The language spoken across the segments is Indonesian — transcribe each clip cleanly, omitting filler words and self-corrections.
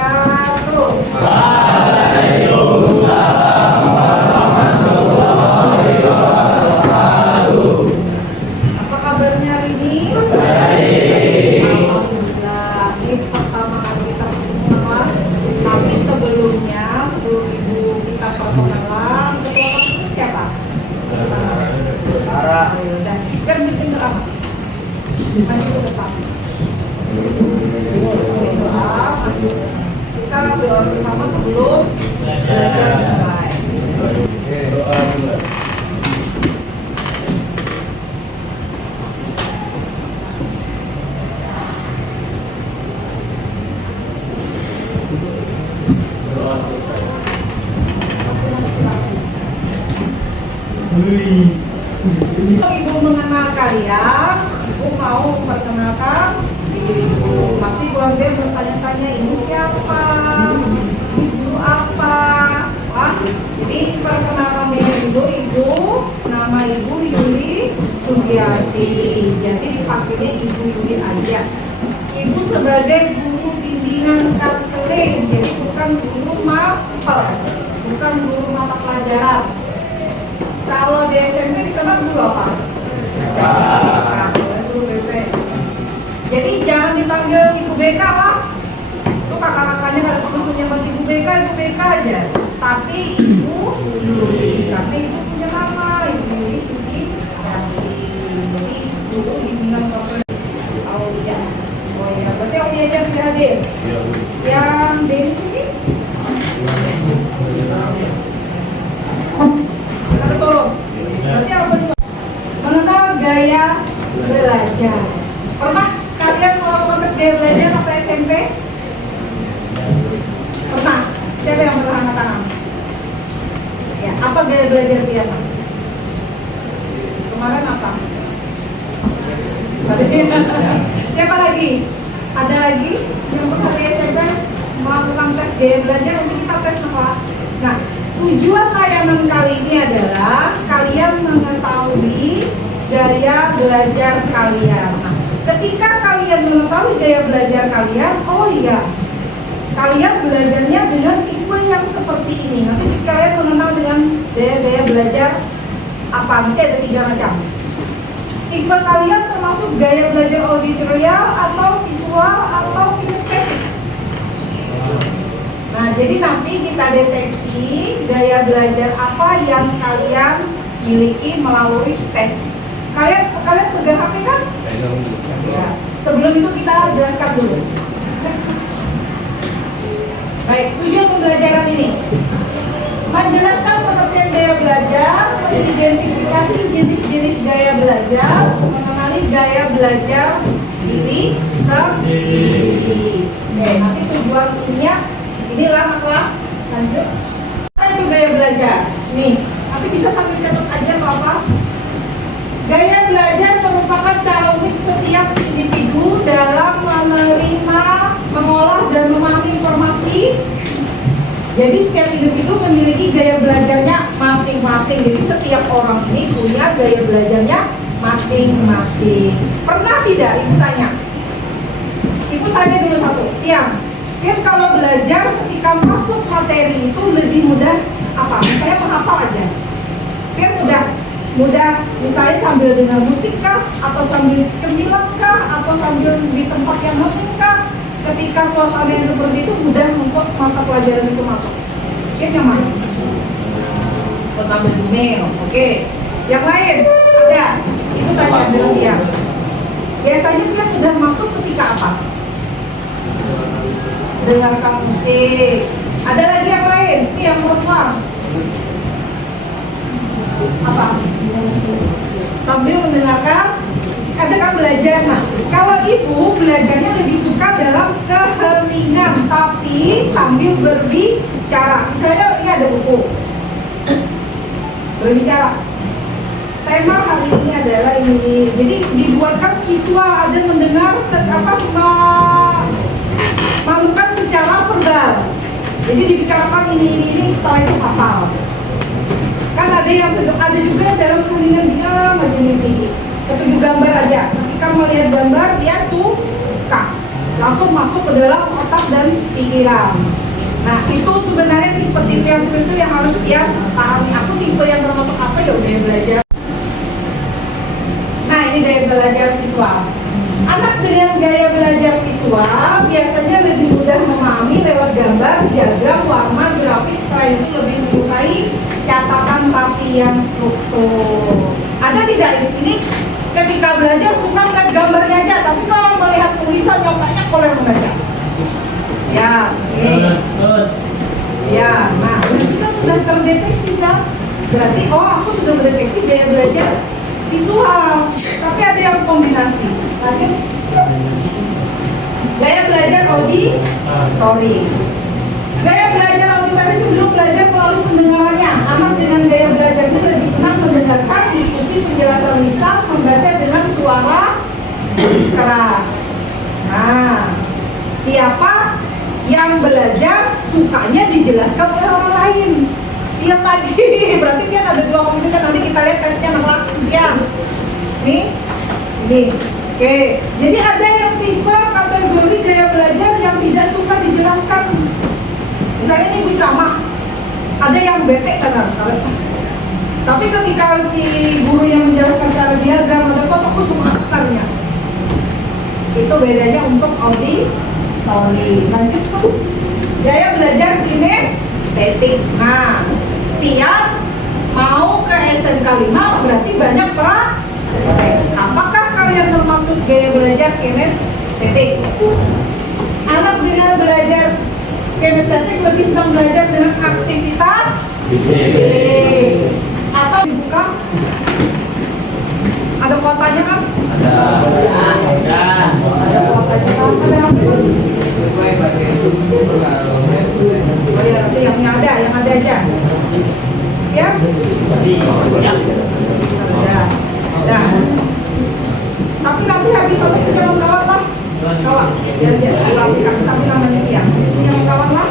wabarakatuh. Waalaikumsalam warahmatullahi wabarakatuh. Apa kabarnya hari ini? Baik. Alhamdulillah. Ini pertama kali kita bertemu. Tapi sebelum ibu kita perkenalan, ketua kampus siapa? Ayo, dan biar bikin drama. Maju ke depan. Doa, maju. Kita doa bersama sebelum belajar mulai. Ibu mengenal kalian, ibu mau memperkenalkan diri ibu. Pasti keluarga bertanya-tanya, ini siapa? Ibu apa? Wah, jadi perkenalkan diri ibu, nama ibu Yuli Sugiyati. Jadi dipakainya ibu Yuli aja. Ibu sebagai guru bimbingan konseling, jadi bukan guru mapel, bukan guru mata pelajaran. Kalau di SMP dikenal guru apa? Guru BP. Jadi jangan dipanggil Ibu BK lah. Itu kakak-kakaknya kalau perlu punya bagi Ibu BK aja. Tapi Ibu Yuli, tapi Ibu punya nama Ibu Yuli Sugiyati. Jadi guru bimbingan konseling. Aulia. Oh ya, berarti Aulia aja tidak hadir. Yang dari sini? Betul. Berarti apa nih? Mengenal gaya belajar. Pernah kalian melakukan tes gaya belajar waktu SMP? Pernah? Siapa yang pernah angkat tangan? Ya, apa gaya belajar Piana? Kemarin apa? Siapa lagi? Ada lagi yang pernah di SMP melakukan tes gaya belajar? Nanti kita tes apa? Nah, tujuan layanan kali ini adalah kalian mengetahui gaya belajar kalian. Nah, ketika kalian mengetahui gaya belajar kalian, oh iya, kalian belajarnya dengan tipe yang seperti ini. Nanti kalian mengenal dengan gaya-gaya belajar apa? Nanti ada 3 macam. Tipe kalian termasuk gaya belajar auditorial atau visual atau kinestetik. Nah, jadi nanti kita deteksi gaya belajar apa yang kalian miliki melalui tes. Kalian pegang HP kan? Ya. Sebelum itu kita jelaskan dulu. Next. Baik, tujuan pembelajaran ini menjelaskan pengertian gaya belajar, mengidentifikasi jenis-jenis gaya belajar, mengenali gaya belajar diri sendiri. Oke, nanti tujuan inilah apa? Lanjut. Apa itu gaya belajar? Nih, nanti bisa sambil catat aja apa? Gaya belajar merupakan cara unik setiap individu dalam menerima, mengolah dan memahami informasi. Jadi setiap individu memiliki gaya belajarnya masing-masing. Jadi setiap orang ini punya gaya belajarnya masing-masing. Pernah tidak Ibu tanya? Ibu tanya dulu satu. Yang kalau belajar ketika masuk materi itu lebih mudah apa? Misalnya menghafal aja. Biar mudah misalnya sambil dengar musik kah, atau sambil cemilan kah, atau sambil di tempat yang hening kah. Ketika suasana yang seperti itu mudah untuk mata pelajaran itu masuk. Yang mana? Oh, sambil email. Oke. Yang lain ada? Itu tanya dengan dia. Biasanya dia mudah masuk ketika apa? Dengarkan musik. Ada lagi yang lain? Ini yang perempuan. Apa? Sambil mendengarkan musik. Ada kan belajar. Nah, kalau ibu belajarnya lebih suka dalam keheningan, tapi sambil berbicara. Misalnya ini ada buku. Berbicara. Tema hari ini adalah ini. Jadi dibuatkan visual, ada mendengar melakukan secara verbal. Jadi dibicarakan ini setelah itu hafal. Kan ada juga yang dalam keheningan diam aja mimpi. Ketujuh gambar aja. Ketika melihat gambar dia suka. langsung masuk ke dalam otak dan pikiran. Nah, itu sebenarnya tipe-tipe yang seperti itu yang harus dia pahami. Aku tipe yang termasuk apa ya udah belajar. Nah, ini gaya belajar visual. Anak dengan gaya belajar visual biasanya lebih mudah memahami lewat gambar, diagram, warna, grafik. Selain itu lebih menyukai catatan rapi yang struktur. Ada tidak di sini ketika belajar suka melihat gambarnya aja, tapi kalau melihat tulisan nyokanya koler membaca. Ya, ya. Nah, kita sudah terdeteksi kan? Berarti, oh aku sudah mendeteksi gaya belajar visual. Tapi ada yang kombinasi. Lanjut. Gaya belajar auditory. Gaya belajar auditory cenderung belajar melalui pendengarannya. Anak dengan gaya belajar ini lebih senang mendengarkan diskusi penjelasan lisan, membaca dengan suara keras. Nah, siapa yang belajar sukanya dijelaskan oleh orang lain? Lihat lagi, berarti Pian ada dua komunitas. Nanti kita lihat tesnya anak laki Pian. Nih, ini. Oke, jadi ada yang tipe kategori gaya belajar yang tidak suka dijelaskan. Misalnya ini ibu ceramah, ada yang bete kan? Tapi ketika si guru yang menjelaskan secara diagram atau apa, aku semangat tanya. Itu bedanya untuk auditory. Lanjut tuh, gaya belajar kinestetik. Nah, Pian mau ke SMK 5 berarti banyak apakah kalian termasuk gaya belajar kinestetik? Anak dengan belajar kinestetik lebih senang belajar dengan aktivitas fisik. Atau dibuka ada kotanya kan? Ada kota cerah, ada apa? Oh ya, nanti yang ada aja. Ya? Ada. Tapi nanti habis itu kita mau kawan lah. Kawan. Biar dia aplikasi tapi namanya dia. Punya kawan lah.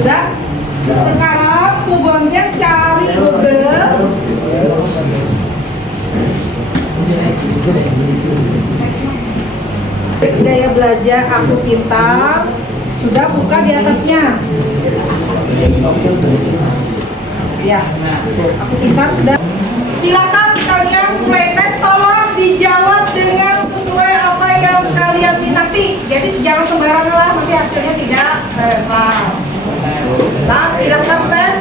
Sudah? Sekarang Pugongnya cari Google. Gaya belajar aku pintar. Sudah buka di atasnya. Ya, aku pintar sudah. Silakan kalian playtest, tolong dijawab dengan sesuai apa yang kalian minati. Jadi jangan sembarangan lah, nanti hasilnya tidak relevan. Nah, silakan tes.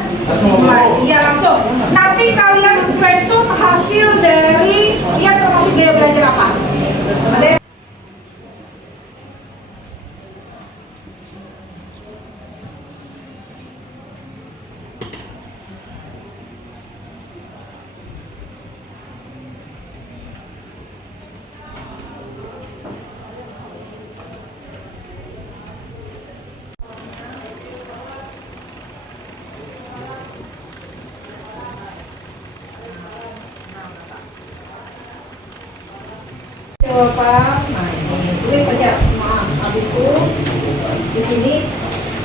Iya langsung. Nanti kalian screenshot hasil dari dia termasuk gaya belajar apa. Ada yang jawaban, nah ini tulis saja semua. Habis itu di sini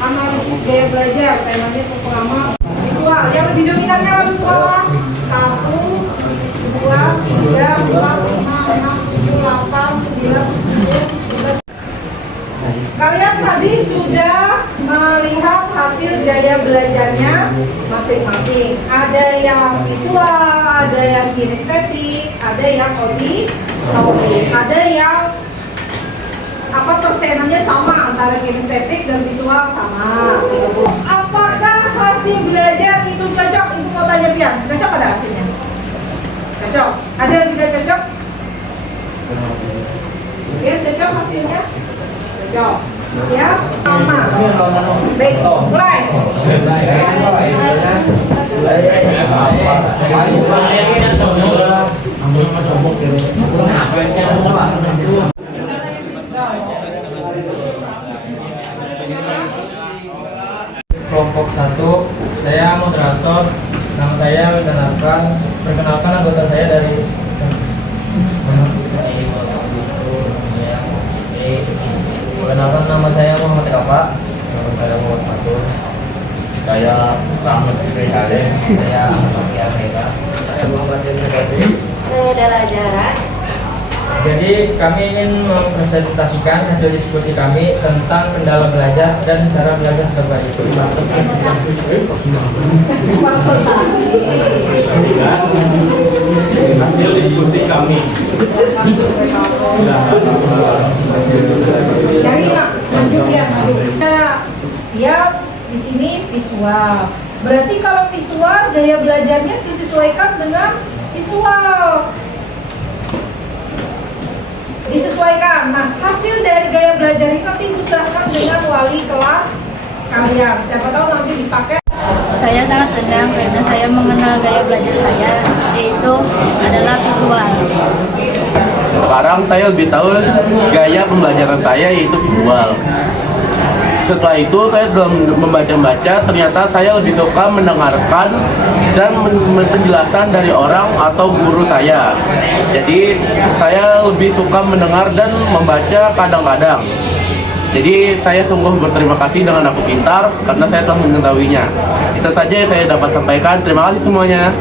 analisis gaya belajar, temanya pertama visual. Yang lebih dominannya adalah visual. 1, 2, 3, 4, 5, 6, 7, 8, 9, 10, 11. Kalian tadi sudah melihat hasil gaya belajarnya masing-masing. Ada yang visual, ada yang kinestetik, ada yang auditory, ada yang apa persenannya sama antara kinestetik dan visual sama 30. Apakah hasil belajar itu cocok? Ibu mau tanya Pian, cocok ada hasilnya? Cocok. Ada yang tidak cocok? Pian cocok hasilnya? Cocok. Ya, sama. Baik, mulai. Kelompok 1, saya moderator. Nama saya perkenalkan anggota saya dari perkenalkan nama saya Muhammad Rafa. Nama saya Muhammad Fatul. Saya Rahmat Rihale. Saya Sofia Mega. Saya Muhammad Yusuf. Saya adalah Jara. Jadi kami ingin mempresentasikan hasil diskusi kami tentang kendala belajar dan cara belajar terbaik. Hasil diskusi kami. Dari maju ya maju. Nah, ya di sini visual. Berarti kalau visual gaya belajarnya disesuaikan dengan visual. Disesuaikan. Nah, hasil dari gaya belajar ini nanti diusahakan dengan wali kelas kalian. Siapa tahu nanti dipakai. Saya sangat senang karena saya mengenal gaya belajar saya, yaitu adalah visual. Sekarang saya lebih tahu gaya pembelajaran saya yaitu visual. Setelah itu saya dalam membaca-baca ternyata saya lebih suka mendengarkan dan penjelasan dari orang atau guru saya. Jadi saya lebih suka mendengar dan membaca kadang-kadang. Jadi saya sungguh berterima kasih dengan Aku Pintar karena saya telah mengetahuinya. Itu saja yang saya dapat sampaikan. Terima kasih semuanya.